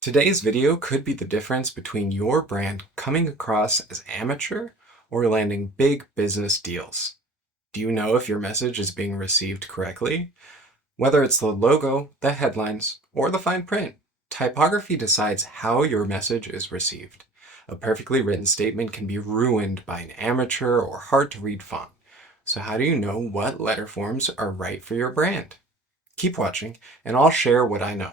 Today's video could be the difference between your brand coming across as amateur or landing big business deals. Do you know if your message is being received correctly? Whether it's the logo, the headlines, or the fine print, typography decides how your message is received. A perfectly written statement can be ruined by an amateur or hard-to-read font. So how do you know what letter forms are right for your brand? Keep watching, and I'll share what I know.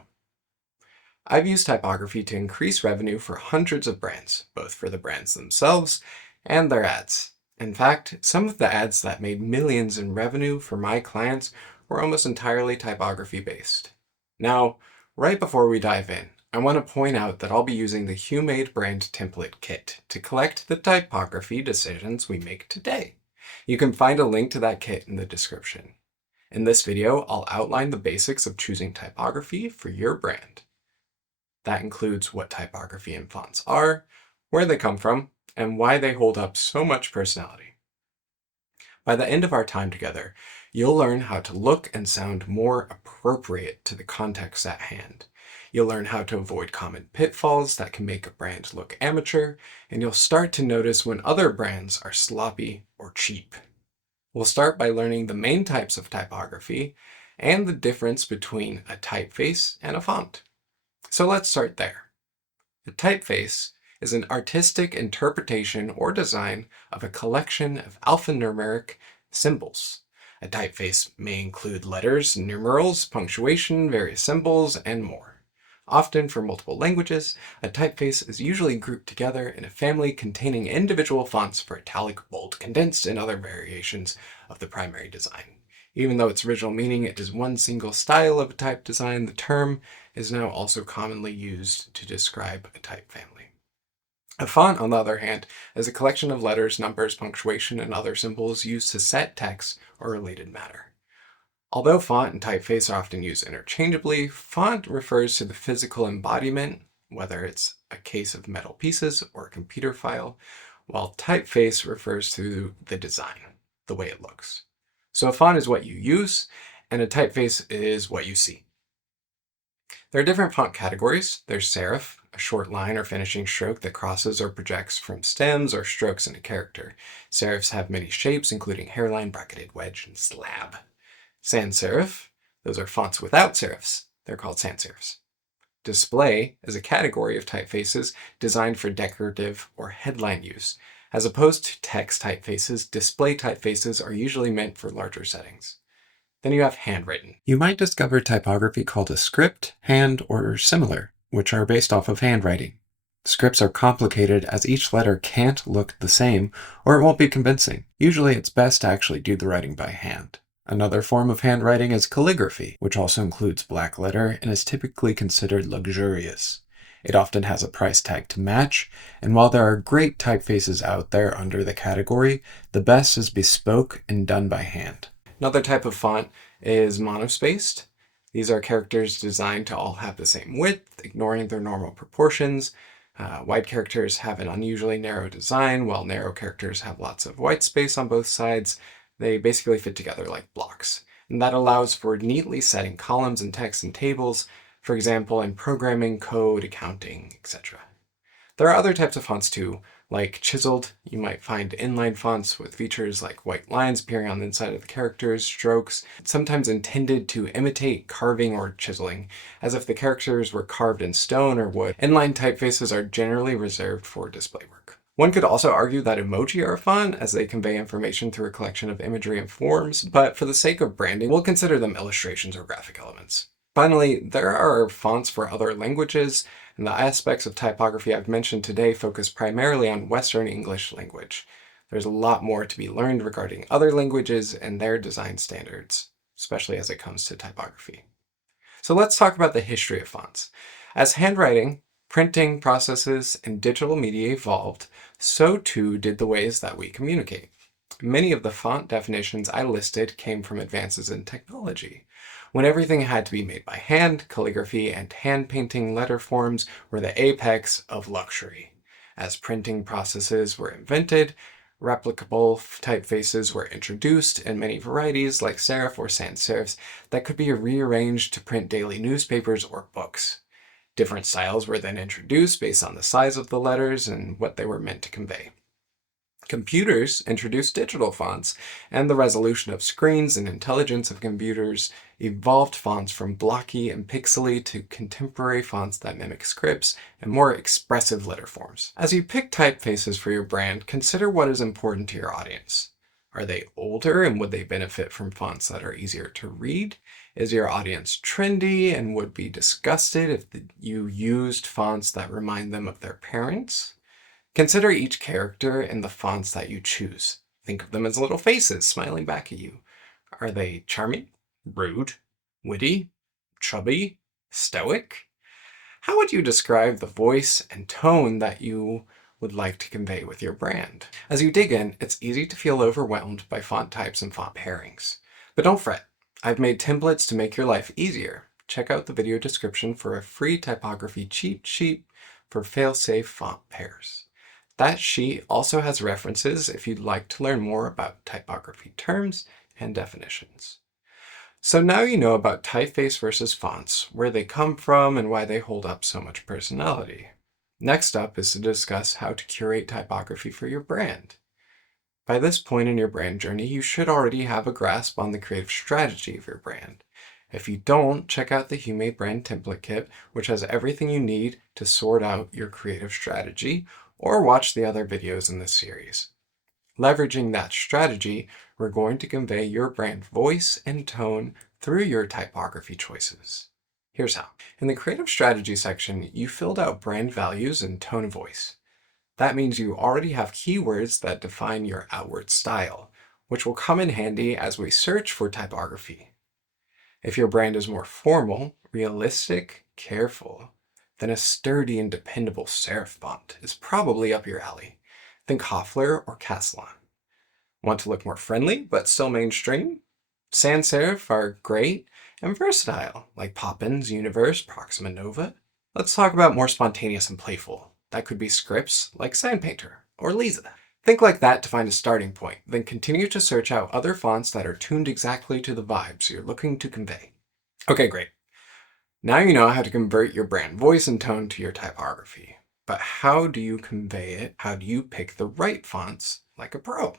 I've used typography to increase revenue for hundreds of brands, both for the brands themselves and their ads. In fact, some of the ads that made millions in revenue for my clients were almost entirely typography based. Now, right before we dive in, I want to point out that I'll be using the HuMade Brand Template Kit to collect the typography decisions we make today. You can find a link to that kit in the description. In this video, I'll outline the basics of choosing typography for your brand. That includes what typography and fonts are, where they come from, and why they hold up so much personality. By the end of our time together, you'll learn how to look and sound more appropriate to the context at hand. You'll learn how to avoid common pitfalls that can make a brand look amateur, and you'll start to notice when other brands are sloppy or cheap. We'll start by learning the main types of typography and the difference between a typeface and a font. So let's start there. A typeface is an artistic interpretation or design of a collection of alphanumeric symbols. A typeface may include letters, numerals, punctuation, various symbols, and more. Often for multiple languages, a typeface is usually grouped together in a family containing individual fonts for italic, bold, condensed, and other variations of the primary design. Even though its original meaning it is one single style of a type design, the term is now also commonly used to describe a type family. A font, on the other hand, is a collection of letters, numbers, punctuation, and other symbols used to set text or related matter. Although font and typeface are often used interchangeably, font refers to the physical embodiment, whether it's a case of metal pieces or a computer file, while typeface refers to the design, the way it looks. So a font is what you use, and a typeface is what you see. There are different font categories. There's serif, a short line or finishing stroke that crosses or projects from stems or strokes in a character. Serifs have many shapes, including hairline, bracketed, wedge, and slab. Sans serif, those are fonts without serifs. They're called sans serifs. Display is a category of typefaces designed for decorative or headline use. As opposed to text typefaces, display typefaces are usually meant for larger settings. Then you have handwritten. You might discover typography called a script, hand, or similar, which are based off of handwriting. Scripts are complicated as each letter can't look the same, or it won't be convincing. Usually it's best to actually do the writing by hand. Another form of handwriting is calligraphy, which also includes black letter and is typically considered luxurious. It often has a price tag to match, and while there are great typefaces out there under the category, the best is bespoke and done by hand. Another type of font is monospaced. These are characters designed to all have the same width, ignoring their normal proportions. Wide characters have an unusually narrow design, while narrow characters have lots of white space on both sides. They basically fit together like blocks. And that allows for neatly setting columns and text and tables, for example, in programming, code, accounting, etc. There are other types of fonts too, like chiseled. You might find inline fonts with features like white lines appearing on the inside of the characters, strokes, sometimes intended to imitate carving or chiseling, as if the characters were carved in stone or wood. Inline typefaces are generally reserved for display work. One could also argue that emoji are a font, as they convey information through a collection of imagery and forms, but for the sake of branding, we'll consider them illustrations or graphic elements. Finally, there are fonts for other languages, and the aspects of typography I've mentioned today focus primarily on Western English language. There's a lot more to be learned regarding other languages and their design standards, especially as it comes to typography. So let's talk about the history of fonts. As handwriting, printing processes, and digital media evolved, so too did the ways that we communicate. Many of the font definitions I listed came from advances in technology. When everything had to be made by hand, calligraphy and hand-painting letter forms were the apex of luxury. As printing processes were invented, replicable typefaces were introduced in many varieties like serif or sans serifs that could be rearranged to print daily newspapers or books. Different styles were then introduced based on the size of the letters and what they were meant to convey. Computers introduced digital fonts, and the resolution of screens and intelligence of computers evolved fonts from blocky and pixely to contemporary fonts that mimic scripts and more expressive letter forms. As you pick typefaces for your brand, consider what is important to your audience. Are they older and would they benefit from fonts that are easier to read? Is your audience trendy and would be disgusted if you used fonts that remind them of their parents? Consider each character and the fonts that you choose. Think of them as little faces smiling back at you. Are they charming, rude, witty, chubby, stoic? How would you describe the voice and tone that you would like to convey with your brand? As you dig in, it's easy to feel overwhelmed by font types and font pairings. But don't fret. I've made templates to make your life easier. Check out the video description for a free typography cheat sheet for fail-safe font pairs. That sheet also has references if you'd like to learn more about typography terms and definitions. So now you know about typeface versus fonts, where they come from and why they hold up so much personality. Next up is to discuss how to curate typography for your brand. By this point in your brand journey, you should already have a grasp on the creative strategy of your brand. If you don't, check out the HuMade Brand Template Kit, which has everything you need to sort out your creative strategy, or watch the other videos in this series. Leveraging that strategy, we're going to convey your brand voice and tone through your typography choices. Here's how. In the creative strategy section, you filled out brand values and tone of voice. That means you already have keywords that define your outward style, which will come in handy as we search for typography. If your brand is more formal, realistic, careful, then a sturdy and dependable serif font is probably up your alley. Think Hochuli or Castellan. Want to look more friendly but still mainstream? Sans serif are great and versatile, like Poppins, Universe, Proxima Nova. Let's talk about more spontaneous and playful. That could be scripts like Sandpainter or Lisa. Think like that to find a starting point, then continue to search out other fonts that are tuned exactly to the vibes you're looking to convey. Okay, great. Now you know how to convert your brand voice and tone to your typography. But how do you convey it? How do you pick the right fonts like a pro?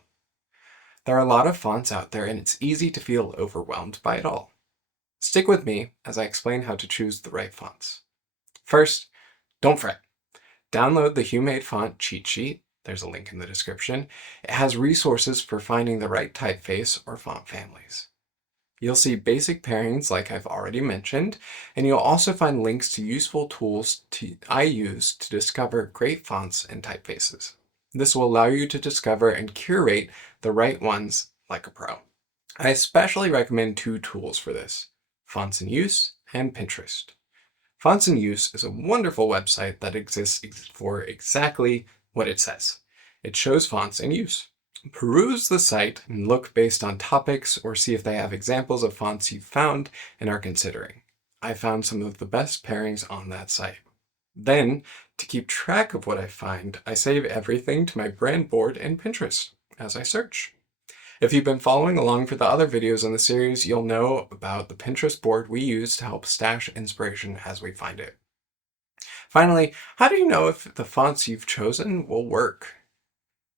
There are a lot of fonts out there and it's easy to feel overwhelmed by it all. Stick with me as I explain how to choose the right fonts. First, don't fret. Download the HuMade Font cheat sheet. There's a link in the description. It has resources for finding the right typeface or font families. You'll see basic pairings like I've already mentioned, and you'll also find links to useful tools I use to discover great fonts and typefaces. This will allow you to discover and curate the right ones like a pro. I especially recommend two tools for this: Fonts in Use and Pinterest. Fonts in Use is a wonderful website that exists for exactly what it says. It shows fonts in use. Peruse the site and look based on topics or see if they have examples of fonts you've found and are considering. I found some of the best pairings on that site. Then, to keep track of what I find, I save everything to my brand board and Pinterest as I search. If you've been following along for the other videos in the series, you'll know about the Pinterest board we use to help stash inspiration as we find it. Finally, how do you know if the fonts you've chosen will work?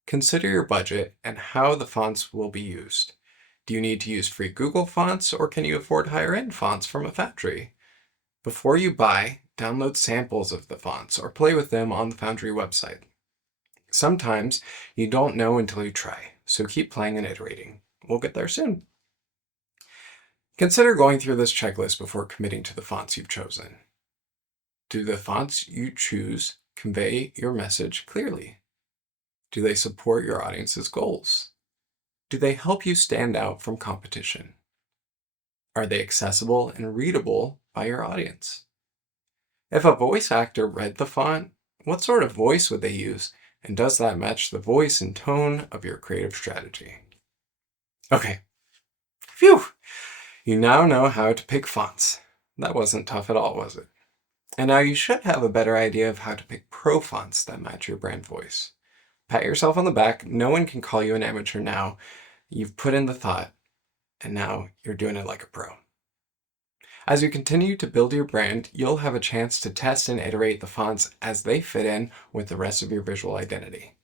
Consider your budget and how the fonts will be used. Do you need to use free Google fonts or can you afford higher-end fonts from a factory? Before you buy, download samples of the fonts or play with them on the Foundry website. Sometimes you don't know until you try, so keep playing and iterating. We'll get there soon. Consider going through this checklist before committing to the fonts you've chosen. Do the fonts you choose convey your message clearly? Do they support your audience's goals? Do they help you stand out from competition? Are they accessible and readable by your audience? If a voice actor read the font, what sort of voice would they use? And does that match the voice and tone of your creative strategy? Okay. Phew! You now know how to pick fonts. That wasn't tough at all, was it? And now you should have a better idea of how to pick pro fonts that match your brand voice. Pat yourself on the back. No one can call you an amateur now. You've put in the thought, and now you're doing it like a pro. As you continue to build your brand, you'll have a chance to test and iterate the fonts as they fit in with the rest of your visual identity.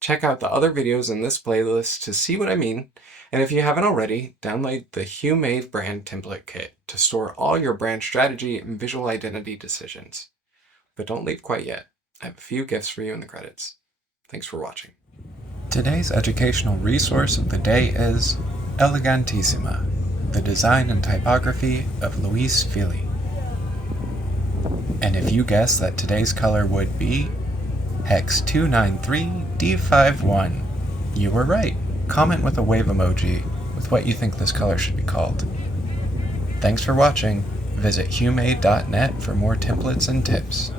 Check out the other videos in this playlist to see what I mean, and if you haven't already, download the HuMade Brand Template Kit to store all your brand strategy and visual identity decisions. But don't leave quite yet. I have a few gifts for you in the credits. Thanks for watching. Today's educational resource of the day is Elegantissima, the design and typography of Louise Fili. And if you guessed that today's color would be Hex 293D51, you were right. Comment with a wave emoji with what you think this color should be called. Thanks for watching. Visit humade.net for more templates and tips.